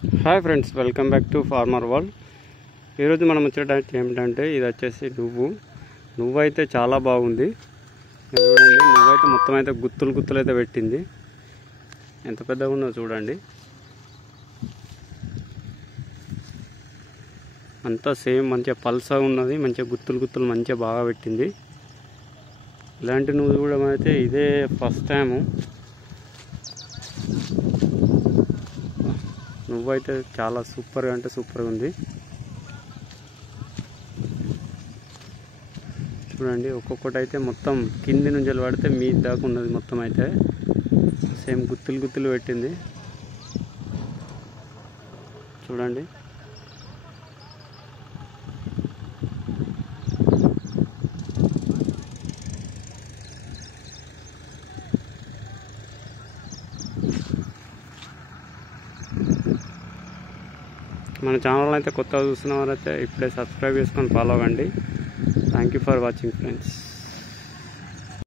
Hi friends, welcome back to farmer world. ఈరోజు మనం వచ్చేటట్టు ఏమిటంటే ఇది వచ్చేసి నువ్వు అయితే చాలా బాగుంది. చూడండి, నువ్వైతే మొత్తం అయితే గుత్తులు అయితే పెట్టింది. ఎంత పెద్దగా ఉందో చూడండి. అంతా సేమ్ మంచిగా పల్సగా ఉన్నది, మంచిగా గుత్తులు మంచిగా బాగా పెట్టింది. ఇలాంటి నువ్వు చూడడం అయితే ఇదే ఫస్ట్ టైము. నువ్వైతే చాలా సూపర్గా అంటే సూపర్గా ఉంది. చూడండి, ఒక్కొక్కటి అయితే మొత్తం కింది నుంచి పడితే మీ దాకా ఉన్నది. మొత్తం అయితే సేమ్ గుత్తులు పెట్టింది. చూడండి, మన ఛానల్ అయితే కొత్తగా చూస్తున్న వారైతే ఇప్పుడే సబ్స్క్రైబ్ చేసుకొని ఫాలో అవ్వండి. Thank you for watching friends.